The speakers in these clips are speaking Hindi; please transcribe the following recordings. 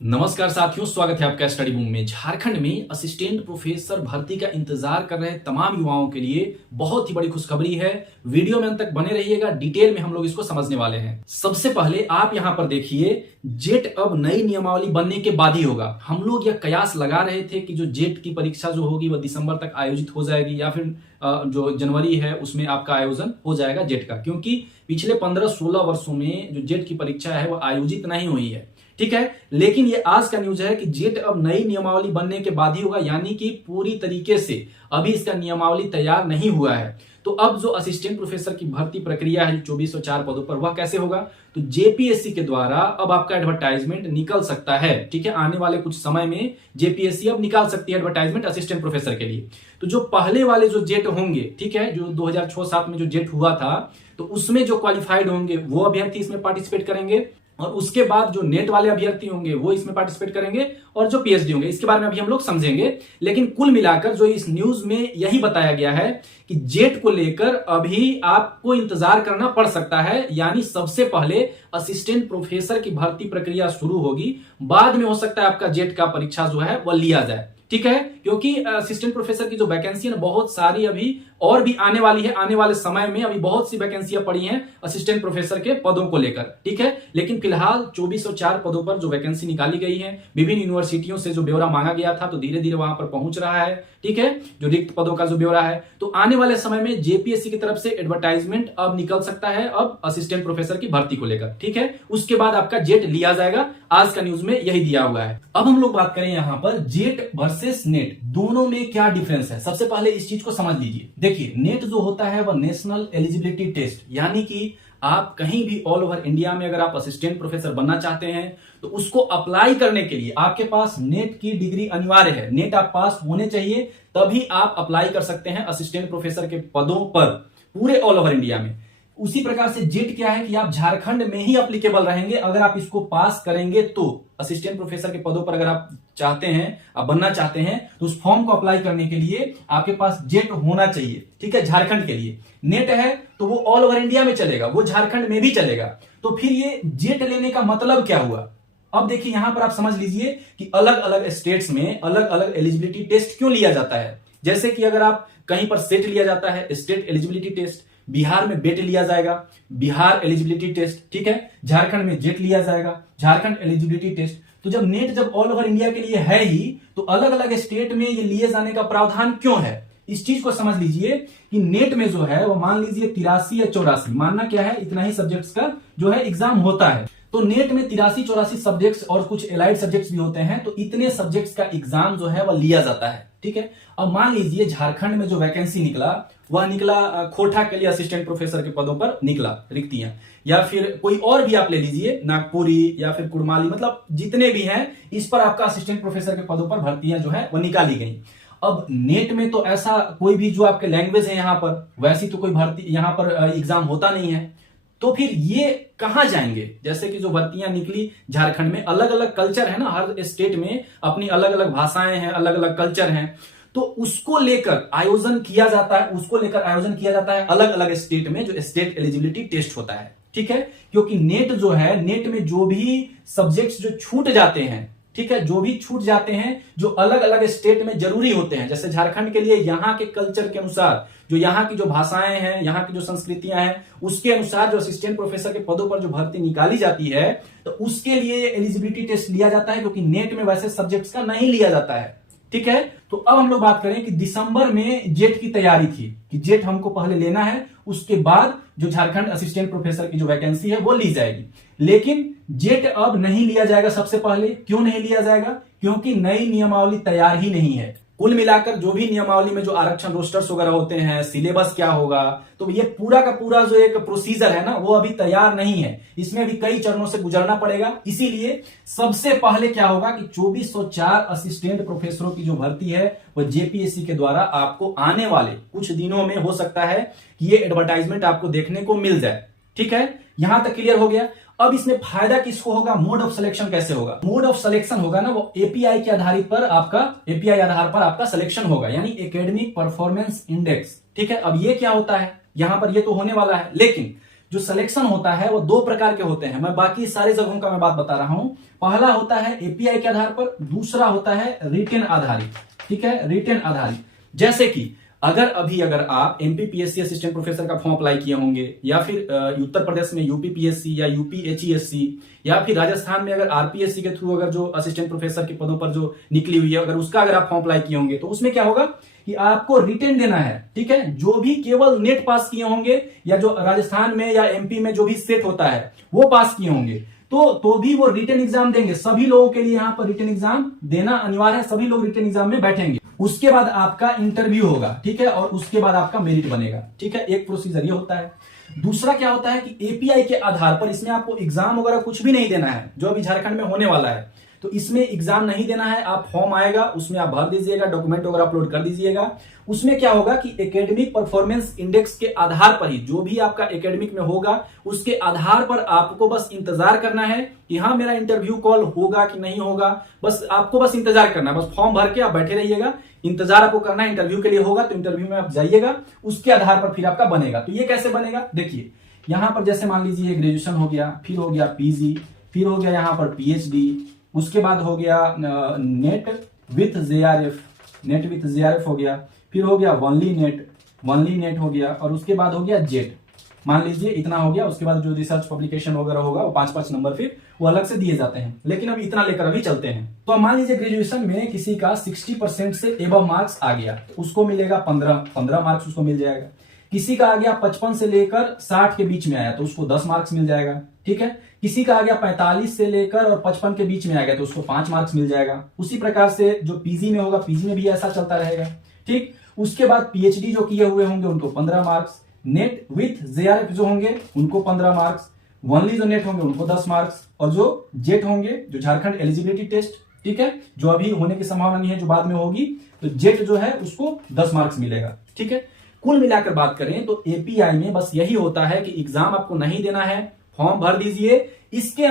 नमस्कार साथियों, स्वागत है आपका स्टडी बूम में। झारखंड में असिस्टेंट प्रोफेसर भर्ती का इंतजार कर रहे तमाम युवाओं के लिए बहुत ही बड़ी खुशखबरी है। वीडियो में अंत तक बने रहिएगा, डिटेल में हम लोग इसको समझने वाले हैं। सबसे पहले आप यहां पर देखिए, जेट अब नई नियमावली बनने के बाद ही होगा। हम लोग यह कयास लगा रहे थे कि जो जेट की परीक्षा जो होगी वह दिसंबर तक आयोजित हो जाएगी या फिर जो जनवरी है उसमें आपका आयोजन हो जाएगा जेट का, क्योंकि पिछले 15-16 वर्षों में जो जेट की परीक्षा है वह आयोजित नहीं हुई है। ठीक है, लेकिन ये आज का न्यूज है कि जेट अब नई नियमावली बनने के बाद ही होगा, यानी कि पूरी तरीके से अभी इसका नियमावली तैयार नहीं हुआ है। तो अब जो असिस्टेंट प्रोफेसर की भर्ती प्रक्रिया है 2404 पदों पर, वह कैसे होगा? तो जेपीएससी के द्वारा अब आपका एडवर्टाइजमेंट निकल सकता है। ठीक है, आने वाले कुछ समय में जेपीएससी अब निकाल सकती है एडवर्टाइजमेंट असिस्टेंट प्रोफेसर के लिए। तो जो पहले वाले जो जेट होंगे, ठीक है, जो 2006-07 में जो जेट हुआ था, तो उसमें जो क्वालिफाइड होंगे वो अभ्यर्थी इसमें पार्टिसिपेट करेंगे, और उसके बाद जो नेट वाले अभ्यर्थी होंगे वो इसमें पार्टिसिपेट करेंगे, और जो पीएचडी होंगे इसके बारे में अभी हम लोग समझेंगे। लेकिन कुल मिलाकर जो इस न्यूज में यही बताया गया है कि जेट को लेकर अभी आपको इंतजार करना पड़ सकता है, यानी सबसे पहले असिस्टेंट प्रोफेसर की भर्ती प्रक्रिया शुरू होगी, बाद में हो सकता है आपका जेट का परीक्षा जो है वह लिया जाए। ठीक है, क्योंकि असिस्टेंट प्रोफेसर की जो वैकेंसी है ना, बहुत सारी अभी और भी आने वाली है। आने वाले समय में अभी बहुत सी वैकेंसियां पड़ी हैं असिस्टेंट प्रोफेसर के पदों को लेकर। ठीक है, लेकिन फिलहाल 2404 पदों पर जो वैकेंसी निकाली गई है, विभिन्न यूनिवर्सिटियों से जो ब्यौरा मांगा गया था, तो धीरे धीरे वहां पर पहुंच रहा है। ठीक है, जो रिक्त पदों का जो ब्यौरा है, तो आने वाले समय में जेपीएससी की तरफ से एडवर्टाइजमेंट अब निकल सकता है अब असिस्टेंट प्रोफेसर की भर्ती को लेकर। ठीक है, उसके बाद आपका जेट लिया जाएगा। आज का न्यूज में यही दिया हुआ है। अब हम लोग बात करें यहां पर जेट वर्सेस नेट, दोनों में क्या डिफरेंस है। सबसे पहले इस चीज को समझ लीजिए। देखिए, नेट जो होता है वह नेशनल एलिजिबिलिटी टेस्ट, यानी कि आप कहीं भी ऑल ओवर इंडिया में अगर आप असिस्टेंट प्रोफेसर बनना चाहते हैं तो उसको अप्लाई करने के लिए आपके पास नेट की डिग्री अनिवार्य है। नेट आप पास होने चाहिए, तभी आप अप्लाई कर सकते हैं असिस्टेंट प्रोफेसर के पदों पर पूरे ऑल ओवर इंडिया में। उसी प्रकार से जेट क्या है कि आप झारखंड में ही अप्लीकेबल रहेंगे। अगर आप इसको पास करेंगे तो असिस्टेंट प्रोफेसर के पदों पर अगर आप चाहते हैं, आप बनना चाहते हैं, तो उस फॉर्म को अप्लाई करने के लिए आपके पास जेट होना चाहिए। ठीक है, झारखंड के लिए नेट है तो वो ऑल ओवर इंडिया में चलेगा, वो झारखंड में भी चलेगा। तो फिर ये जेट लेने का मतलब क्या हुआ? अब देखिए, यहां पर आप समझ लीजिए कि अलग अलग स्टेट्स में अलग अलग एलिजिबिलिटी टेस्ट क्यों लिया जाता है। जैसे कि अगर आप कहीं पर सेट लिया जाता है, स्टेट एलिजिबिलिटी टेस्ट, बिहार में बेट लिया जाएगा, बिहार एलिजिबिलिटी टेस्ट। ठीक है, झारखंड में जेट लिया जाएगा, झारखंड एलिजिबिलिटी टेस्ट। तो जब नेट जब ऑल ओवर इंडिया के लिए है ही, तो अलग अलग स्टेट में ये लिए जाने का प्रावधान क्यों है? इस चीज को समझ लीजिए कि नेट में जो है वो मान लीजिए 83 या 84, मानना क्या है, इतना ही सब्जेक्ट्स का जो है एग्जाम होता है। तो नेट में 83-84 सब्जेक्ट्स और कुछ एलाइड सब्जेक्ट्स भी होते हैं, तो इतने सब्जेक्ट्स का एग्जाम जो है वह लिया जाता है। ठीक है, अब मान लीजिए झारखंड में जो वैकेंसी निकला वह निकला खोटा के लिए असिस्टेंट प्रोफेसर के पदों पर निकला रिक्तियां, या फिर कोई और भी आप ले लीजिए, नागपुरी या फिर कुड़माली, मतलब जितने भी हैं इस पर आपका असिस्टेंट प्रोफेसर के पदों पर भर्तियां जो है वह निकाली गई। अब नेट में तो ऐसा कोई भी जो आपके लैंग्वेज है यहां पर, वैसी तो कोई भर्ती यहां पर एग्जाम होता नहीं है। तो फिर ये कहां जाएंगे? जैसे कि जो भर्तियां निकली झारखंड में, अलग अलग कल्चर है ना, हर स्टेट में अपनी अलग अलग भाषाएं हैं, अलग अलग कल्चर हैं, तो उसको लेकर आयोजन किया जाता है अलग अलग स्टेट में, जो स्टेट एलिजिबिलिटी टेस्ट होता है। ठीक है, क्योंकि नेट जो है, नेट में जो भी सब्जेक्ट्स जो छूट जाते हैं, ठीक है, जो भी छूट जाते हैं जो अलग अलग स्टेट में जरूरी होते हैं, जैसे झारखंड के लिए यहाँ के कल्चर के अनुसार, जो यहाँ की जो भाषाएं हैं, यहाँ की जो संस्कृतियां हैं, उसके अनुसार जो असिस्टेंट प्रोफेसर के पदों पर जो भर्ती निकाली जाती है, तो उसके लिए एलिजिबिलिटी टेस्ट लिया जाता है, क्योंकि नेट में वैसे सब्जेक्ट्स का नहीं लिया जाता है। ठीक है, तो अब हम लोग बात करें कि दिसंबर में जेट की तैयारी थी कि जेट हमको पहले लेना है, उसके बाद जो झारखंड असिस्टेंट प्रोफेसर की जो वैकेंसी है वो ली जाएगी। लेकिन जेट अब नहीं लिया जाएगा। सबसे पहले क्यों नहीं लिया जाएगा? क्योंकि नई नियमावली तैयार ही नहीं है। कुल मिलाकर जो भी नियमावली में जो आरक्षण रोस्टर्स वगैरह होते हैं, सिलेबस क्या होगा, तो ये पूरा का पूरा जो एक प्रोसीजर है ना, वो अभी तैयार नहीं है। इसमें अभी कई चरणों से गुजरना पड़ेगा। इसीलिए सबसे पहले क्या होगा कि 2404 असिस्टेंट प्रोफेसरों की जो भर्ती है वह जेपीएससी के द्वारा आपको आने वाले कुछ दिनों में हो सकता है कि ये एडवर्टाइजमेंट आपको देखने को मिल जाए। ठीक है, यहां तक क्लियर हो गया। अब इसमें फायदा किसको होगा? मोड ऑफ सिलेक्शन कैसे होगा? मोड ऑफ सिलेक्शन होगा ना, वो एपीआई के आधारित पर आपका, एपीआई आधार पर आपका सिलेक्शन होगा, यानी एकेडमिक परफॉर्मेंस इंडेक्स। ठीक है, अब ये क्या होता है? यहां पर ये तो होने वाला है, लेकिन जो सिलेक्शन होता है वो दो प्रकार के होते हैं। मैं बाकी सारे जगहों का मैं बात बता रहा हूं। पहला होता है एपीआई के आधार पर, दूसरा होता है रिटेन आधारित। ठीक है, रिटेन आधारित। जैसे कि अगर आप एमपीपीएससी असिस्टेंट प्रोफेसर का फॉर्म अप्लाई किए होंगे, या फिर उत्तर प्रदेश में यूपीपीएससी या यूपीएचईएससी, या फिर राजस्थान में अगर आरपीएससी के थ्रू अगर जो असिस्टेंट प्रोफेसर के पदों पर जो निकली हुई है, अगर उसका अगर आप फॉर्म अप्लाई किए होंगे, तो उसमें क्या होगा कि आपको रिटेन देना है। ठीक है, जो भी केवल नेट पास किए होंगे, या जो राजस्थान में या एमपी में जो भी सेट होता है वो पास किए होंगे, तो भी वो रिटेन एग्जाम देंगे। सभी लोगों के लिए यहाँ पर रिटेन एग्जाम देना अनिवार्य है, सभी लोग रिटेन एग्जाम में बैठेंगे। उसके बाद आपका इंटरव्यू होगा। ठीक है, और उसके बाद आपका मेरिट बनेगा। ठीक है, एक प्रोसीजर ये होता है। दूसरा क्या होता है कि एपीआई के आधार पर इसमें आपको एग्जाम वगैरह कुछ भी नहीं देना है, जो अभी झारखंड में होने वाला है। तो इसमें एग्जाम नहीं देना है, आप फॉर्म आएगा उसमें आप भर दीजिएगा, डॉक्यूमेंट वगैरह अपलोड कर दीजिएगा। उसमें क्या होगा कि एकेडमिक परफॉर्मेंस इंडेक्स के आधार पर ही, जो भी आपका एकेडमिक में होगा उसके आधार पर आपको बस इंतजार करना है कि हाँ मेरा इंटरव्यू कॉल होगा कि नहीं होगा। बस आपको बस इंतजार करना है, बस फॉर्म भर के आप बैठे रहिएगा, इंतजार आपको करना है। इंटरव्यू के लिए होगा तो इंटरव्यू में आप जाइएगा, उसके आधार पर फिर आपका बनेगा। तो ये कैसे बनेगा, देखिए यहां पर जैसे मान लीजिए ग्रेजुएशन हो गया, फिर हो गया पीजी, फिर हो गया यहां पर पीएचडी, उसके बाद हो गया net with JRF, net with JRF हो गया, फिर हो गया वनली नेट हो गया, और उसके बाद हो गया जेट। मान लीजिए इतना हो गया। उसके बाद जो रिसर्च पब्लिकेशन वगैरह होगा वो 5-5 नंबर फिर वो अलग से दिए जाते हैं, लेकिन अब इतना लेकर अभी चलते हैं। तो अब मान लीजिए ग्रेजुएशन में किसी का 60% से एबव मार्क्स आ गया तो उसको मिलेगा 15 मार्क्स उसको मिल जाएगा। किसी का आ गया 55 से लेकर 60 के बीच में आया तो उसको 10 मार्क्स मिल जाएगा। ठीक है, किसी का आ गया 45 से लेकर और 55 के बीच में आ गया तो उसको 5 मार्क्स मिल जाएगा। उसी प्रकार से जो पीजी में होगा, पीजी में भी ऐसा चलता रहेगा। ठीक, उसके बाद पीएचडी जो किए हुए होंगे उनको 15 मार्क्स, नेट विथ जेआरएफ जो होंगे उनको 15 मार्क्स, वनली जो नेट होंगे उनको 10 मार्क्स, और जो जेट होंगे जो झारखंड एलिजिबिलिटी टेस्ट, ठीक है, जो अभी होने की संभावना नहीं है, जो बाद में होगी, तो जेट जो है उसको 10 मार्क्स मिलेगा। ठीक है, कुल मिलाकर बात करें तो एपीआई में बस यही होता है कि एग्जाम आपको नहीं देना है, फॉर्म भर दीजिए। इसके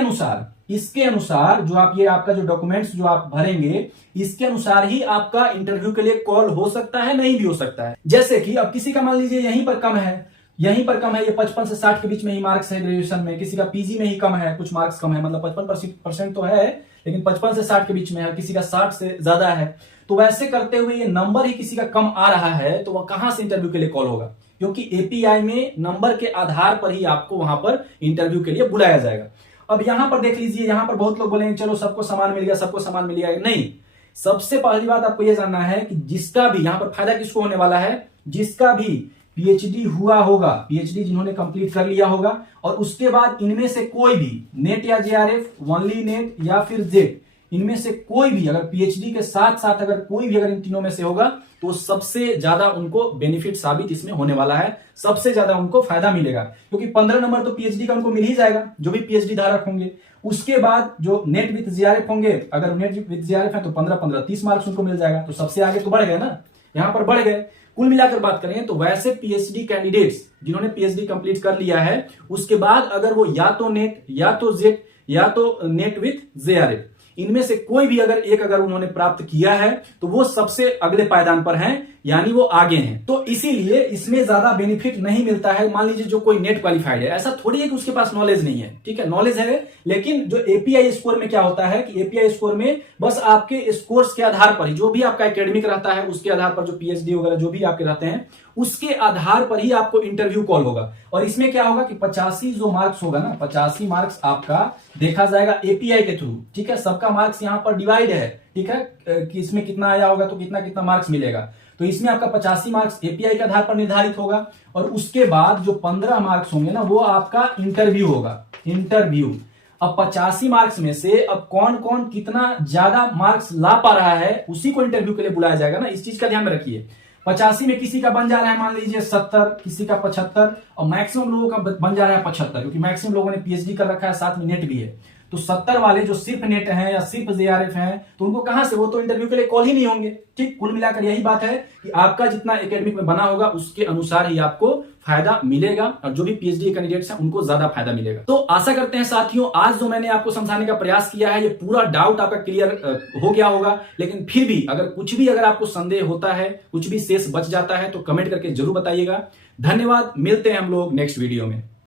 अनुसार जो आप ये आपका जो डॉक्यूमेंट्स जो आप भरेंगे, इसके अनुसार ही आपका इंटरव्यू के लिए कॉल हो सकता है, नहीं भी हो सकता है। जैसे कि अब किसी का मान लीजिए यहीं पर कम है, ये 55 से 60 के बीच में ही मार्क्स है ग्रेजुएशन में, किसी का पीजी में ही कम है, कुछ मार्क्स कम है, मतलब 55% तो है, लेकिन 55 से 60 के बीच में है, किसी का 60 से ज्यादा है। तो वैसे करते हुए ये नंबर ही किसी का कम आ रहा है तो वह कहां से इंटरव्यू के लिए कॉल होगा, क्योंकि एपीआई में नंबर के आधार पर ही आपको वहां पर इंटरव्यू के लिए बुलाया जाएगा। अब यहां पर देख लीजिए, यहां पर बहुत लोग बोलेंगे चलो सबको समान मिल गया, सबको समान मिल गया। नहीं, सबसे पहली बात आपको यह जानना है कि जिसका भी यहां पर फायदा किसको होने वाला है, जिसका भी पीएचडी हुआ होगा, पीएचडी जिन्होंने कंप्लीट कर लिया होगा, और उसके बाद इनमें से कोई भी नेट या जेआरएफ, वनली नेट या फिर जेट, इनमें से कोई भी अगर पीएचडी के साथ साथ अगर कोई भी अगर इन तीनों में से होगा तो सबसे ज्यादा उनको बेनिफिट साबित इसमें होने वाला है, सबसे ज्यादा उनको फायदा मिलेगा, क्योंकि 15 नंबर तो पीएचडी का उनको मिल ही जाएगा जो भी पीएचडी धारक होंगे। उसके बाद जो नेट विथ जेआरएफ होंगे, अगर नेट विथ जेआरएफ है तो 15-15 30 मार्क्स उनको मिल जाएगा, तो सबसे आगे तो बढ़ गए ना, यहां पर बढ़ गए। कुल मिलाकर बात करें तो वैसे पीएचडी कैंडिडेट्स जिन्होंने पीएचडी कंप्लीट कर लिया है, उसके बाद अगर वो या तो नेट या तो जेट या तो नेट विथ जेआरएफ, इनमें से कोई भी अगर एक अगर उन्होंने प्राप्त किया है तो वो सबसे अगले पायदान पर हैं, यानी वो आगे हैं। तो इसीलिए इसमें ज्यादा बेनिफिट नहीं मिलता है। मान लीजिए जो कोई नेट क्वालिफाइड है, ऐसा थोड़ी है कि उसके पास नॉलेज नहीं है, ठीक है, नॉलेज है, लेकिन जो एपीआई स्कोर में क्या होता है कि एपीआई स्कोर में बस आपके स्कोर्स के आधार पर ही, जो भी आपका एकेडमिक रहता है उसके आधार पर, जो पीएचडी वगैरह जो भी आपके रहते हैं उसके आधार पर ही आपको इंटरव्यू कॉल होगा। और इसमें क्या होगा कि 85 जो मार्क्स होगा ना, 85 मार्क्स आपका देखा जाएगा एपीआई के थ्रू। ठीक है, सबका मार्क्स यहां पर डिवाइड है, ठीक है, कि इसमें कितना आया होगा तो कितना कितना मार्क्स मिलेगा। तो इसमें आपका 85 मार्क्स एपीआई के आधार पर निर्धारित होगा, और उसके बाद जो 15 मार्क्स होंगे ना वो आपका इंटरव्यू होगा, इंटरव्यू। अब 85 मार्क्स में से अब कौन कौन कितना ज्यादा मार्क्स ला पा रहा है उसी को इंटरव्यू के लिए बुलाया जाएगा ना, इस चीज का ध्यान में रखिए। 85 में किसी का बन जा रहा है मान लीजिए 70, किसी का 75, और मैक्सिमम लोगों का बन जा रहा है 75, क्योंकि मैक्सिमम लोगों ने पीएचडी कर रखा है, साथ में नेट भी है। तो 70 वाले जो सिर्फ नेट हैं या सिर्फ जेआरएफ हैं, तो उनको कहां से, वो तो इंटरव्यू के लिए कॉल ही नहीं होंगे। ठीक, कुल मिलाकर यही बात है कि आपका जितना एकेडमिक में बना होगा उसके अनुसार ही आपको फायदा मिलेगा, और जो भी पीएचडी कैंडिडेट्स हैं उनको ज्यादा फायदा मिलेगा। तो आशा करते हैं साथियों आज जो मैंने आपको समझाने का प्रयास किया है ये पूरा डाउट आपका क्लियर हो गया होगा। लेकिन फिर भी अगर कुछ भी अगर आपको संदेह होता है, कुछ भी शेष बच जाता है तो कमेंट करके जरूर बताइएगा। धन्यवाद, मिलते हैं हम लोग नेक्स्ट वीडियो में।